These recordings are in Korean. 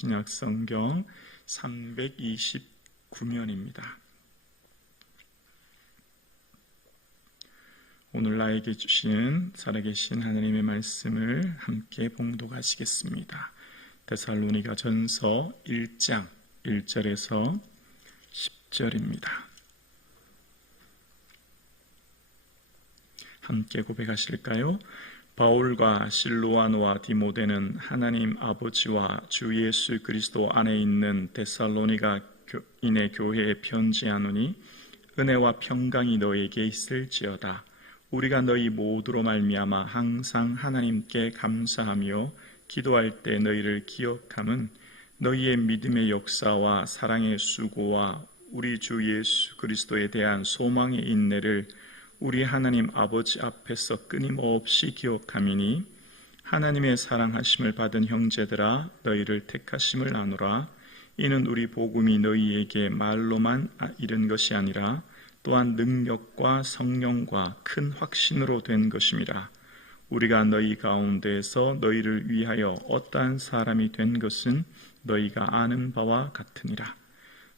신약 성경 329면입니다. 오늘 나에게 주신 살아계신 하나님의 말씀을 함께 봉독하시겠습니다. 데살로니가 전서 1장 1절에서 10절입니다. 함께 고백하실까요? 바울과 실로아노와 디모데는 하나님 아버지와 주 예수 그리스도 안에 있는 데살로니가 인의 교회에 편지하노니 은혜와 평강이 너에게 있을지어다. 우리가 너희 모두로 말미암아 항상 하나님께 감사하며 기도할 때 너희를 기억함은 너희의 믿음의 역사와 사랑의 수고와 우리 주 예수 그리스도에 대한 소망의 인내를 우리 하나님 아버지 앞에서 끊임없이 기억함이니 하나님의 사랑하심을 받은 형제들아 너희를 택하심을 아노라. 이는 우리 복음이 너희에게 말로만 이른 것이 아니라 또한 능력과 성령과 큰 확신으로 된 것임이라. 우리가 너희 가운데에서 너희를 위하여 어떠한 사람이 된 것은 너희가 아는 바와 같으니라.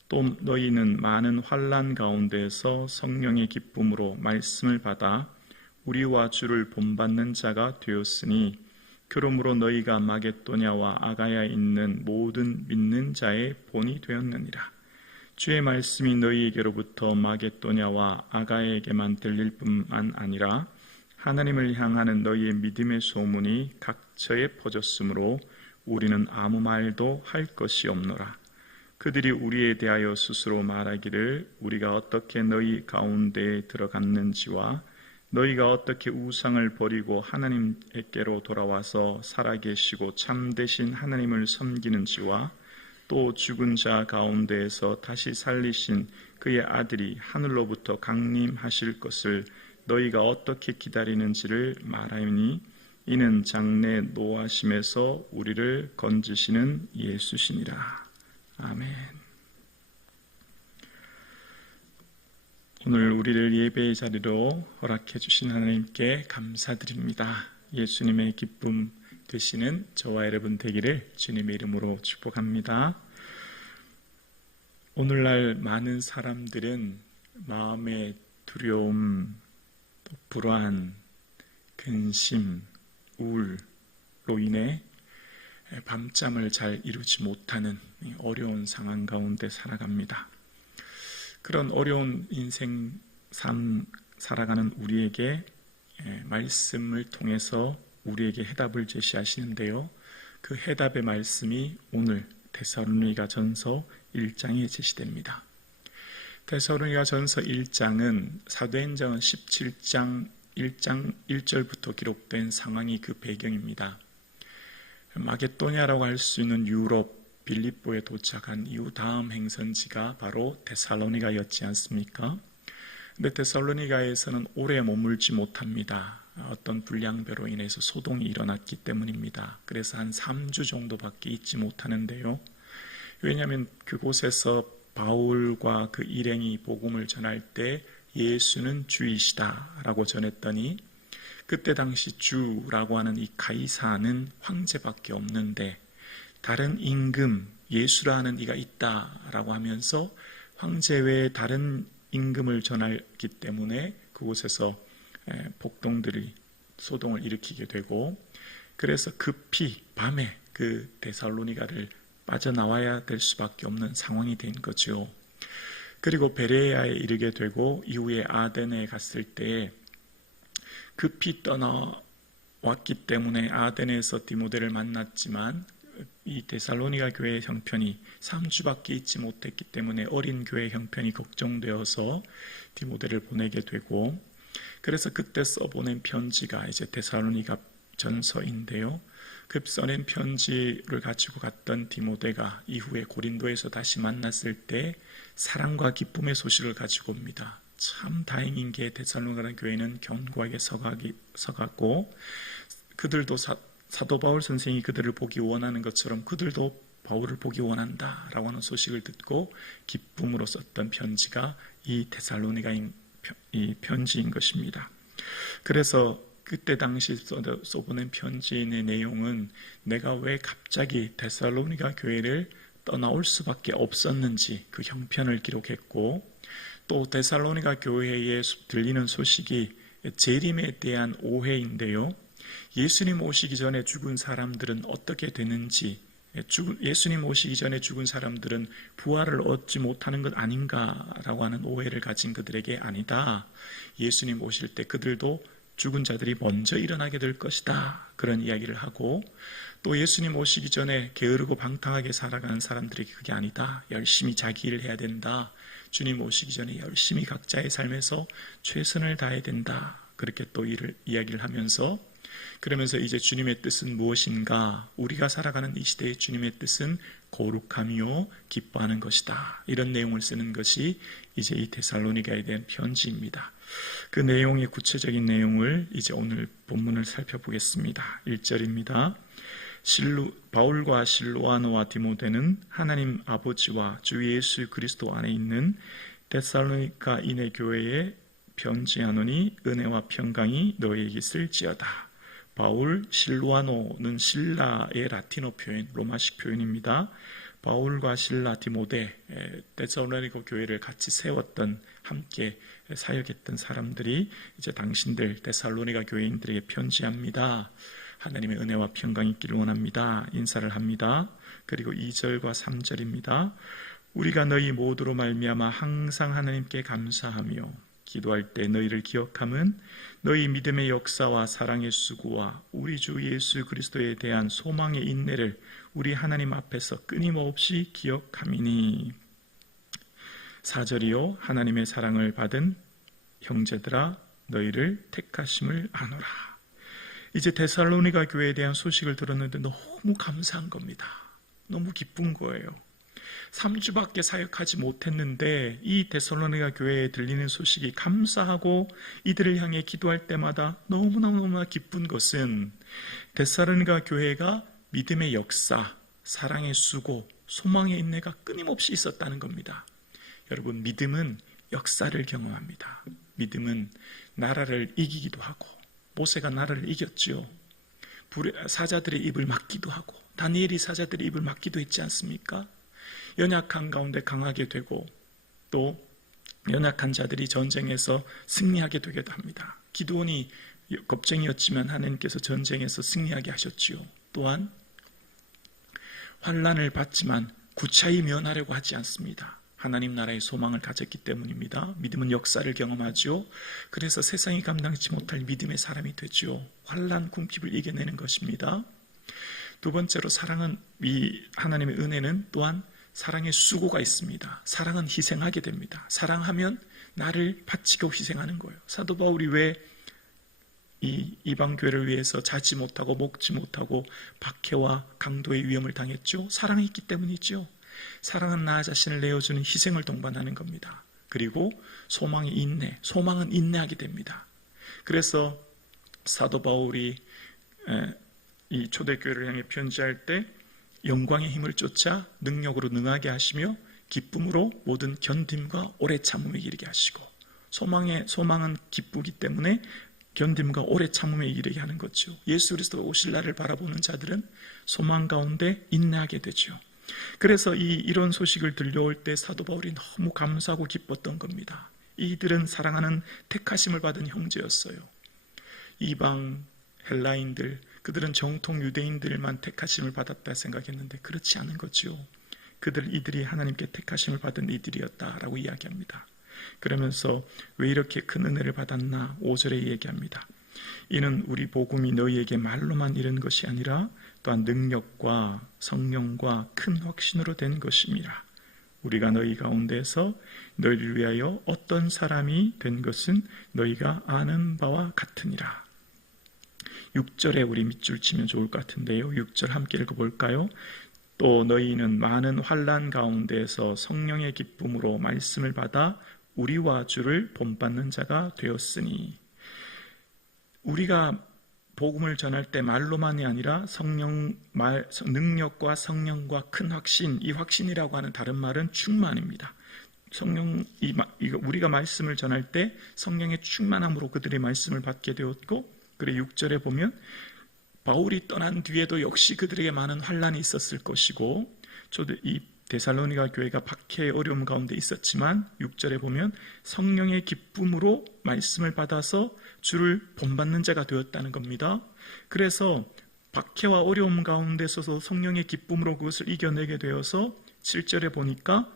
또 너희는 많은 환난 가운데에서 성령의 기쁨으로 말씀을 받아 우리와 주를 본받는 자가 되었으니 그러므로 너희가 마게도냐와 아가야에 있는 모든 믿는 자의 본이 되었느니라. 주의 말씀이 너희에게로부터 마게도냐와 아가야에게만 들릴 뿐만 아니라 하나님을 향하는 너희의 믿음의 소문이 각처에 퍼졌으므로 우리는 아무 말도 할 것이 없노라. 그들이 우리에 대하여 스스로 말하기를 우리가 어떻게 너희 가운데에 들어갔는지와 너희가 어떻게 우상을 버리고 하나님께로 돌아와서 살아계시고 참되신 하나님을 섬기는지와 또 죽은 자 가운데에서 다시 살리신 그의 아들이 하늘로부터 강림하실 것을 너희가 어떻게 기다리는지를 말하니 이는 장래 노하심에서 우리를 건지시는 예수시니라. 아멘. 오늘 우리를 예배의 자리로 허락해 주신 하나님께 감사드립니다. 예수님의 기쁨 되시는 저와 여러분 되기를 주님의 이름으로 축복합니다. 오늘날 많은 사람들은 마음의 두려움, 불안, 근심, 우울로 인해 밤잠을 잘 이루지 못하는 어려운 상황 가운데 살아갑니다. 그런 어려운 인생 삶 살아가는 우리에게 말씀을 통해서 우리에게 해답을 제시하시는데요. 그 해답의 말씀이 오늘 데살로니가 전서 1장에 제시됩니다. 데살로니가 전서 1장은 사도행전 17장 1장 1절부터 기록된 상황이 그 배경입니다. 마게도냐라고 할 수 있는 유럽 빌립보에 도착한 이후 다음 행선지가 바로 데살로니가였지 않습니까? 근데 데살로니가에서는 오래 머물지 못합니다. 어떤 불량배로 인해서 소동이 일어났기 때문입니다. 그래서 한 3주 정도밖에 있지 못하는데요. 왜냐하면 그곳에서 바울과 그 일행이 복음을 전할 때 예수는 주이시다라고 전했더니 그때 당시 주라고 하는 이 가이사는 황제밖에 없는데 다른 임금 예수라는 이가 있다라고 하면서 황제 외에 다른 임금을 전하기 때문에 그곳에서 폭동들이 소동을 일으키게 되고 그래서 급히 밤에 그 데살로니가를 빠져나와야 될 수밖에 없는 상황이 된 거죠. 그리고 베레아에 이르게 되고 이후에 아데네에 갔을 때 급히 떠나왔기 때문에 아데네에서 디모데를 만났지만 이 데살로니가 교회의 형편이 3주밖에 있지 못했기 때문에 어린 교회 형편이 걱정되어서 디모데를 보내게 되고 그래서 그때 써보낸 편지가 이제 데살로니가 전서인데요. 그 써낸 편지를 가지고 갔던 디모데가 이후에 고린도에서 다시 만났을 때 사랑과 기쁨의 소식을 가지고 옵니다. 참 다행인 게 데살로니가 교회는 견고하게 서갔고 그들도 사도 바울 선생이 그들을 보기 원하는 것처럼 그들도 바울을 보기 원한다라고 하는 소식을 듣고 기쁨으로 썼던 편지가 이 데살로니가인 이 편지인 것입니다. 그래서 그때 당시 써보낸 편지의 내용은 내가 왜 갑자기 데살로니가 교회를 떠나올 수밖에 없었는지 그 형편을 기록했고, 또 데살로니가 교회에 들리는 소식이 재림에 대한 오해인데요, 예수님 오시기 전에 죽은 사람들은 어떻게 되는지, 예수님 오시기 전에 죽은 사람들은 부활을 얻지 못하는 것 아닌가라고 하는 오해를 가진 그들에게 아니다, 예수님 오실 때 그들도 죽은 자들이 먼저 일어나게 될 것이다, 그런 이야기를 하고, 또 예수님 오시기 전에 게으르고 방탕하게 살아가는 사람들에게 그게 아니다, 열심히 자기 일을 해야 된다, 주님 오시기 전에 열심히 각자의 삶에서 최선을 다해야 된다, 그렇게 또 이야기를 하면서, 그러면서 이제 주님의 뜻은 무엇인가, 우리가 살아가는 이 시대의 주님의 뜻은 거룩함이요 기뻐하는 것이다, 이런 내용을 쓰는 것이 이제 이 데살로니가에 대한 편지입니다. 그 내용의 구체적인 내용을 이제 오늘 본문을 살펴보겠습니다. 1절입니다. 바울과 실로아노와 디모데는 하나님 아버지와 주 예수 그리스도 안에 있는 데살로니가인의 교회에 편지하노니 은혜와 평강이 너희에게 있을지어다. 바울, 실로아노는 신라의 라틴어 표현, 로마식 표현입니다. 바울과 실라, 디모데, 데살로니가 교회를 같이 세웠던, 함께 사역했던 사람들이 이제 당신들 데살로니가 교회인들에게 편지합니다. 하나님의 은혜와 평강이 있기를 원합니다. 인사를 합니다. 그리고 2절과 3절입니다. 우리가 너희 모두로 말미암아 항상 하나님께 감사하며 기도할 때 너희를 기억함은 너희 믿음의 역사와 사랑의 수고와 우리 주 예수 그리스도에 대한 소망의 인내를 우리 하나님 앞에서 끊임없이 기억함이니. 4절이요. 하나님의 사랑을 받은 형제들아 너희를 택하심을 아노라. 이제 데살로니가 교회에 대한 소식을 들었는데 너무 감사한 겁니다. 너무 기쁜 거예요. 3주밖에 사역하지 못했는데 이 데살로니가 교회에 들리는 소식이 감사하고 이들을 향해 기도할 때마다 너무나 기쁜 것은 데살로니가 교회가 믿음의 역사, 사랑의 수고, 소망의 인내가 끊임없이 있었다는 겁니다. 여러분, 믿음은 역사를 경험합니다. 믿음은 나라를 이기기도 하고, 모세가 나라를 이겼지요. 사자들의 입을 막기도 하고, 다니엘이 사자들의 입을 막기도 했지 않습니까? 연약한 가운데 강하게 되고, 또 연약한 자들이 전쟁에서 승리하게 되기도 합니다. 기드온이 겁쟁이였지만 하나님께서 전쟁에서 승리하게 하셨지요. 또한 환난을 받지만 구차히 면하려고 하지 않습니다. 하나님 나라의 소망을 가졌기 때문입니다. 믿음은 역사를 경험하죠. 그래서 세상이 감당치 못할 믿음의 사람이 되죠. 환난 궁핍을 이겨내는 것입니다. 두 번째로 사랑은, 이 하나님의 은혜는 또한 사랑의 수고가 있습니다. 사랑은 희생하게 됩니다. 사랑하면 나를 바치고 희생하는 거예요. 사도 바울이 왜 이 이방교회를 위해서 자지 못하고 먹지 못하고 박해와 강도의 위험을 당했죠? 사랑이 있기 때문이죠. 사랑은 나 자신을 내어주는 희생을 동반하는 겁니다. 그리고 소망의 인내, 소망은 인내하게 됩니다. 그래서 사도 바울이 이 초대교회를 향해 편지할 때 영광의 힘을 쫓아 능력으로 능하게 하시며 기쁨으로 모든 견딤과 오래 참음에 이르게 하시고, 소망은 기쁘기 때문에 견딤과 오래 참음에 이르게 하는 거죠. 예수 그리스도 오실 날을 바라보는 자들은 소망 가운데 인내하게 되죠. 그래서 이런 소식을 들려올 때 사도 바울이 너무 감사하고 기뻤던 겁니다. 이들은 사랑하는 택하심을 받은 형제였어요. 이방 헬라인들, 그들은 정통 유대인들만 택하심을 받았다 생각했는데 그렇지 않은 거죠. 이들이 하나님께 택하심을 받은 이들이었다라고 이야기합니다. 그러면서 왜 이렇게 큰 은혜를 받았나 5절에 얘기합니다. 이는 우리 복음이 너희에게 말로만 이른 것이 아니라 또한 능력과 성령과 큰 확신으로 된 것임이라. 우리가 너희 가운데서 너희를 위하여 어떤 사람이 된 것은 너희가 아는 바와 같으니라. 6절에 우리 밑줄 치면 좋을 것 같은데요. 6절 함께 읽어볼까요? 또 너희는 많은 환난 가운데서 성령의 기쁨으로 말씀을 받아 우리와 주를 본받는 자가 되었으니. 우리가 복음을 전할 때 말로만이 아니라 능력과 성령과 큰 확신, 이 확신이라고 하는 다른 말은 충만입니다. 우리가 말씀을 전할 때 성령의 충만함으로 그들의 말씀을 받게 되었고, 그래 6절에 보면 바울이 떠난 뒤에도 역시 그들에게 많은 환난이 있었을 것이고, 이 데살로니가 교회가 박해의 어려움 가운데 있었지만 6절에 보면 성령의 기쁨으로 말씀을 받아서 주를 본받는 자가 되었다는 겁니다. 그래서 박해와 어려움 가운데 서서 성령의 기쁨으로 그것을 이겨내게 되어서 7절에 보니까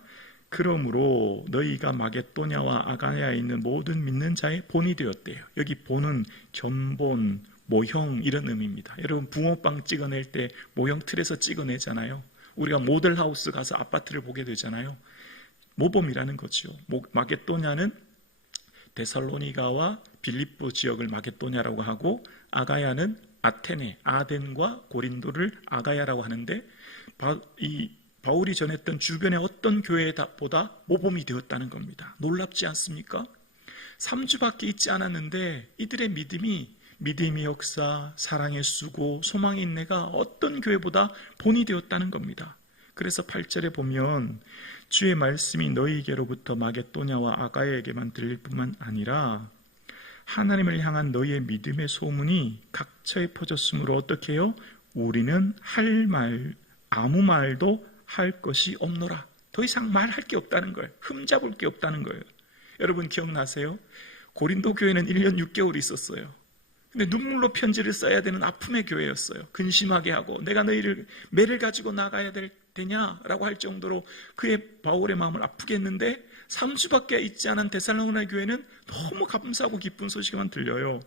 그러므로 너희가 마게도냐와 아가야에 있는 모든 믿는 자의 본이 되었대요. 여기 본은 견본, 모형 이런 의미입니다. 여러분 붕어빵 찍어낼 때 모형 틀에서 찍어내잖아요. 우리가 모델하우스 가서 아파트를 보게 되잖아요. 모범이라는 거죠. 마게도냐는 데살로니가와 빌립보 지역을 마게도냐라고 하고, 아가야는 아테네, 아덴과 고린도를 아가야라고 하는데, 이 바울이 전했던 주변의 어떤 교회보다 모범이 되었다는 겁니다. 놀랍지 않습니까? 3주밖에 있지 않았는데 이들의 믿음의 역사, 사랑의 수고, 소망의 인내가 어떤 교회보다 본이 되었다는 겁니다. 그래서 8절에 보면 주의 말씀이 너희에게로부터 마게도냐와 아가야에게만 들릴 뿐만 아니라 하나님을 향한 너희의 믿음의 소문이 각처에 퍼졌으므로 어떻게 해요? 우리는 아무 말도 할 것이 없노라. 더 이상 말할 게 없다는 거예요. 흠잡을 게 없다는 거예요. 여러분 기억나세요? 고린도 교회는 1년 6개월 있었어요. 근데 눈물로 편지를 써야 되는 아픔의 교회였어요. 근심하게 하고 내가 너희를 매를 가지고 나가야 되냐라고 할 정도로 바울의 마음을 아프게 했는데 3주밖에 있지 않은 데살로니가 교회는 너무 감사하고 기쁜 소식만 들려요.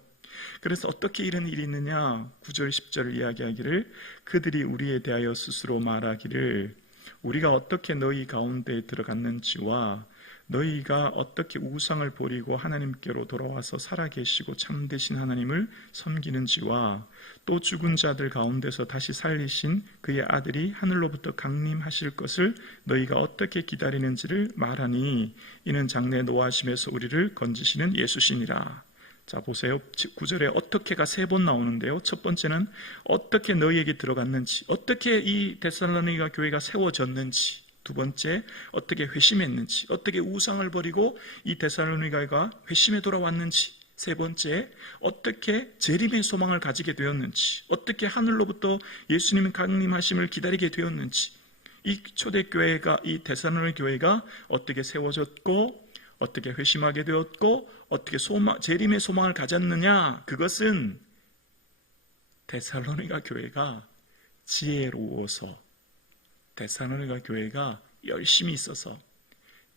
그래서 어떻게 이런 일이 있느냐, 9절 10절을 이야기하기를 그들이 우리에 대하여 스스로 말하기를 우리가 어떻게 너희 가운데에 들어갔는지와 너희가 어떻게 우상을 버리고 하나님께로 돌아와서 살아계시고 참되신 하나님을 섬기는지와 또 죽은 자들 가운데서 다시 살리신 그의 아들이 하늘로부터 강림하실 것을 너희가 어떻게 기다리는지를 말하니 이는 장래 노하심에서 우리를 건지시는 예수시니라. 자 보세요. 9절에 어떻게가 3번 나오는데요. 첫 번째는 어떻게 너희에게 들어갔는지, 어떻게 이 데살로니가 교회가 세워졌는지, 두 번째 어떻게 회심했는지, 어떻게 우상을 버리고 이 데살로니가가 회심에 돌아왔는지, 세 번째 어떻게 재림의 소망을 가지게 되었는지, 어떻게 하늘로부터 예수님의 강림하심을 기다리게 되었는지, 이 초대교회가, 이 데살로니가 교회가 어떻게 세워졌고 어떻게 회심하게 되었고 어떻게 재림의 소망을 가졌느냐, 그것은 데살로니가 교회가 지혜로워서, 데살로니가 교회가 열심히 있어서,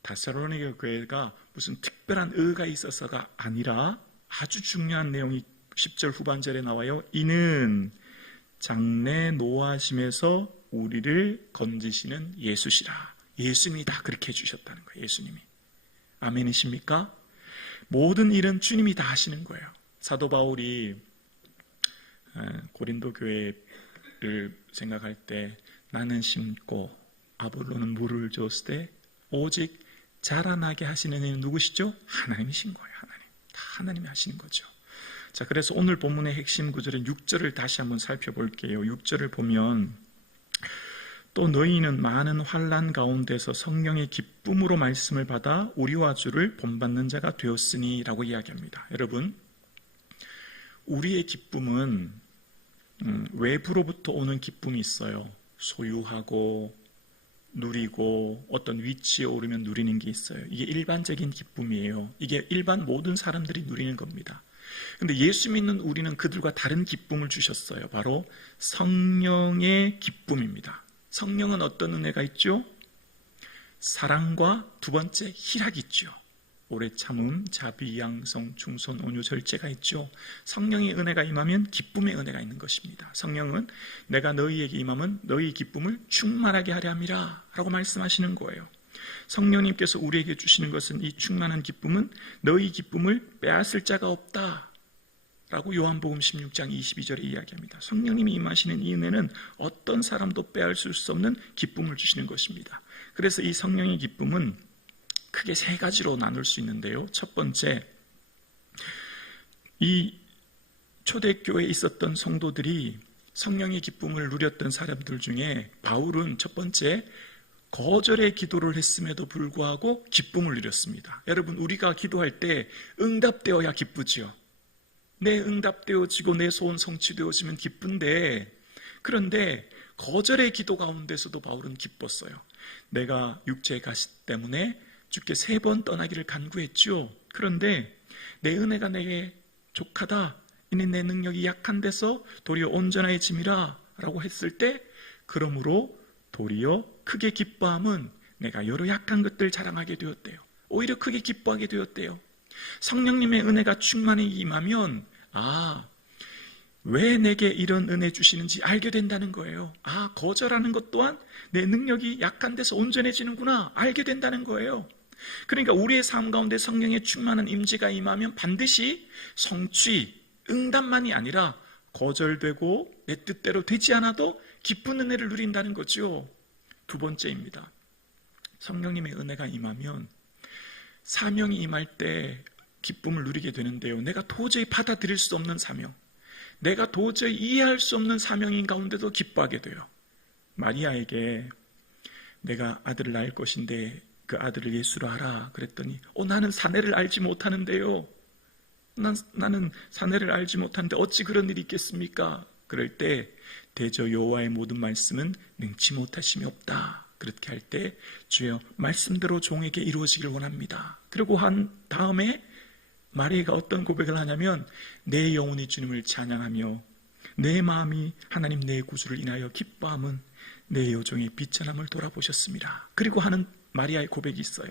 데살로니가 교회가 무슨 특별한 의가 있어서가 아니라 아주 중요한 내용이 10절 후반절에 나와요. 이는 장래 노하심에서 우리를 건지시는 예수시라. 예수님이 다 그렇게 해주셨다는 거예요. 예수님이. 아멘이십니까? 모든 일은 주님이 다 하시는 거예요. 사도 바울이 고린도 교회를 생각할 때 나는 심고 아볼로는 물을 줬을 때 오직 자라나게 하시는 이는 누구시죠? 하나님이신 거예요. 다 하나님이 하시는 거죠. 자, 그래서 오늘 본문의 핵심 구절인 6절을 다시 한번 살펴볼게요. 6절을 보면 또 너희는 많은 환난 가운데서 성령의 기쁨으로 말씀을 받아 우리와 주를 본받는 자가 되었으니 라고 이야기합니다. 여러분, 우리의 기쁨은 외부로부터 오는 기쁨이 있어요. 소유하고 누리고 어떤 위치에 오르면 누리는 게 있어요. 이게 일반적인 기쁨이에요. 이게 일반 모든 사람들이 누리는 겁니다. 근데 예수 믿는 우리는 그들과 다른 기쁨을 주셨어요. 바로 성령의 기쁨입니다. 성령은 어떤 은혜가 있죠? 사랑과 두 번째 희락이 있죠. 오래 참음, 자비, 양성, 충성, 온유, 절제가 있죠. 성령의 은혜가 임하면 기쁨의 은혜가 있는 것입니다. 성령은 내가 너희에게 임하면 너희 기쁨을 충만하게 하려 함이라 라고 말씀하시는 거예요. 성령님께서 우리에게 주시는 것은, 이 충만한 기쁨은 너희 기쁨을 빼앗을 자가 없다 라고 요한복음 16장 22절에 이야기합니다. 성령님이 임하시는 이 은혜는 어떤 사람도 빼앗을 수 없는 기쁨을 주시는 것입니다. 그래서 이 성령의 기쁨은 크게 3가지로 나눌 수 있는데요. 첫 번째, 이 초대교회에 있었던 성도들이 성령의 기쁨을 누렸던 사람들 중에 바울은 첫 번째, 거절의 기도를 했음에도 불구하고 기쁨을 누렸습니다. 여러분, 우리가 기도할 때 응답되어야 기쁘지요. 내 응답되어지고 내 소원 성취되어지면 기쁜데, 그런데 거절의 기도 가운데서도 바울은 기뻤어요. 내가 육체의 가시 때문에 주께 3번 떠나기를 간구했죠. 그런데 내 은혜가 내게 족하다, 이는 내 능력이 약한 데서 도리어 온전해짐이라 라고 했을 때, 그러므로 도리어 크게 기뻐함은 내가 여러 약한 것들 자랑하게 되었대요. 오히려 크게 기뻐하게 되었대요. 성령님의 은혜가 충만히 임하면 왜 내게 이런 은혜 주시는지 알게 된다는 거예요. 거절하는 것 또한 내 능력이 약한 데서 온전해지는구나 알게 된다는 거예요. 그러니까 우리의 삶 가운데 성령의 충만한 임재가 임하면 반드시 성취, 응답만이 아니라 거절되고 내 뜻대로 되지 않아도 기쁜 은혜를 누린다는 거죠. 2번째입니다. 성령님의 은혜가 임하면 사명이 임할 때 기쁨을 누리게 되는데요. 내가 도저히 받아들일 수 없는 사명, 내가 도저히 이해할 수 없는 사명인 가운데도 기뻐하게 돼요. 마리아에게 내가 아들을 낳을 것인데 그 아들을 예수로 하라 그랬더니 나는 사내를 알지 못하는데요. 나는 사내를 알지 못하는데 어찌 그런 일이 있겠습니까? 그럴 때 대저 여호와의 모든 말씀은 능치 못하심이 없다. 그렇게 할 때 주여 말씀대로 종에게 이루어지길 원합니다. 그리고 한 다음에 마리아가 어떤 고백을 하냐면 내 영혼이 주님을 찬양하며 내 마음이 하나님 내 구주를 인하여 기뻐함은 내 여종의 비천함을 돌아보셨습니다. 그리고 하는 마리아의 고백이 있어요.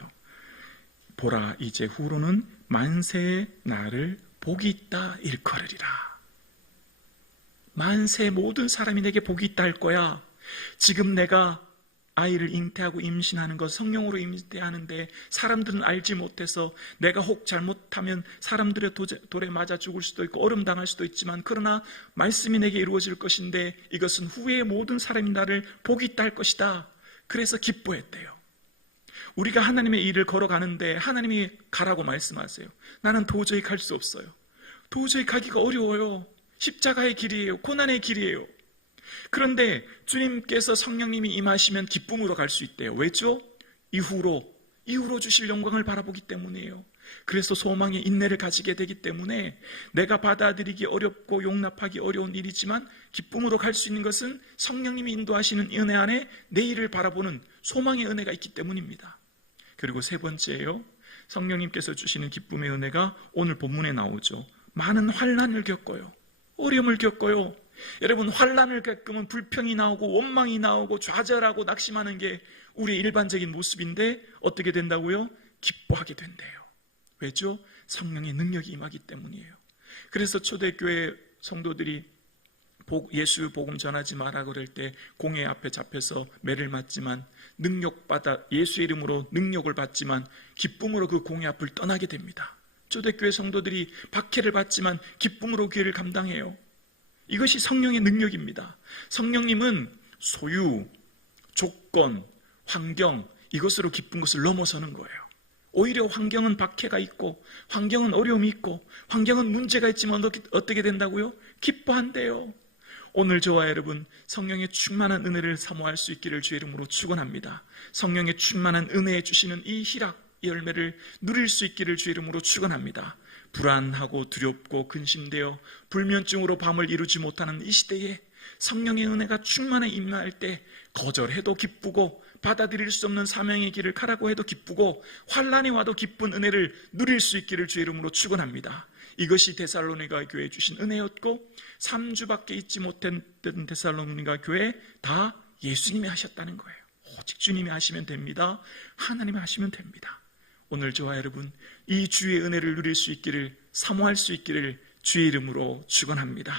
보라 이제 후로는 만세의 나를 복이 있다 일컬으리라. 만세 모든 사람이 내게 복이 있다 할 거야. 지금 내가 아이를 잉태하고 임신하는 것, 성령으로 잉태하는데 사람들은 알지 못해서 내가 혹 잘못하면 사람들의 돌에 맞아 죽을 수도 있고 얼음당할 수도 있지만, 그러나 말씀이 내게 이루어질 것인데 이것은 후에 모든 사람이 나를 복이 있다 할 것이다. 그래서 기뻐했대요. 우리가 하나님의 일을 걸어가는데 하나님이 가라고 말씀하세요. 나는 도저히 갈 수 없어요. 도저히 가기가 어려워요. 십자가의 길이에요. 고난의 길이에요. 그런데 주님께서 성령님이 임하시면 기쁨으로 갈 수 있대요. 왜죠? 이후로 주실 영광을 바라보기 때문이에요. 그래서 소망의 인내를 가지게 되기 때문에 내가 받아들이기 어렵고 용납하기 어려운 일이지만 기쁨으로 갈 수 있는 것은 성령님이 인도하시는 은혜 안에 내일을 바라보는 소망의 은혜가 있기 때문입니다. 그리고 3번째예요. 성령님께서 주시는 기쁨의 은혜가 오늘 본문에 나오죠. 많은 환난을 겪어요. 어려움을 겪어요. 여러분, 환난을 겪으면 불평이 나오고 원망이 나오고 좌절하고 낙심하는 게 우리의 일반적인 모습인데 어떻게 된다고요? 기뻐하게 된대요. 왜죠? 성령의 능력이 임하기 때문이에요. 그래서 초대교회 성도들이 예수 복음 전하지 마라 그럴 때 공회 앞에 잡혀서 매를 맞지만 능력받아 예수의 이름으로 능력을 받지만 기쁨으로 그 공회 앞을 떠나게 됩니다. 초대교회 성도들이 박해를 받지만 기쁨으로 그 일을 감당해요. 이것이 성령의 능력입니다. 성령님은 소유, 조건, 환경, 이것으로 기쁜 것을 넘어서는 거예요. 오히려 환경은 박해가 있고 환경은 어려움이 있고 환경은 문제가 있지만 어떻게 된다고요? 기뻐한대요. 오늘 저와 여러분 성령의 충만한 은혜를 사모할 수 있기를 주의 이름으로 축원합니다. 성령의 충만한 은혜에 주시는 이 희락, 이 열매를 누릴 수 있기를 주의 이름으로 축원합니다. 불안하고 두렵고 근심되어 불면증으로 밤을 이루지 못하는 이 시대에 성령의 은혜가 충만히 임할 때 거절해도 기쁘고 받아들일 수 없는 사명의 길을 가라고 해도 기쁘고 환난이 와도 기쁜 은혜를 누릴 수 있기를 주의 이름으로 축원합니다. 이것이 데살로니가 교회에 주신 은혜였고 3주밖에 있지 못했던 데살로니가 교회 다 예수님이 하셨다는 거예요. 오직 주님이 하시면 됩니다. 하나님이 하시면 됩니다. 오늘 저와 여러분 이 주의 은혜를 누릴 수 있기를, 사모할 수 있기를 주의 이름으로 축원합니다.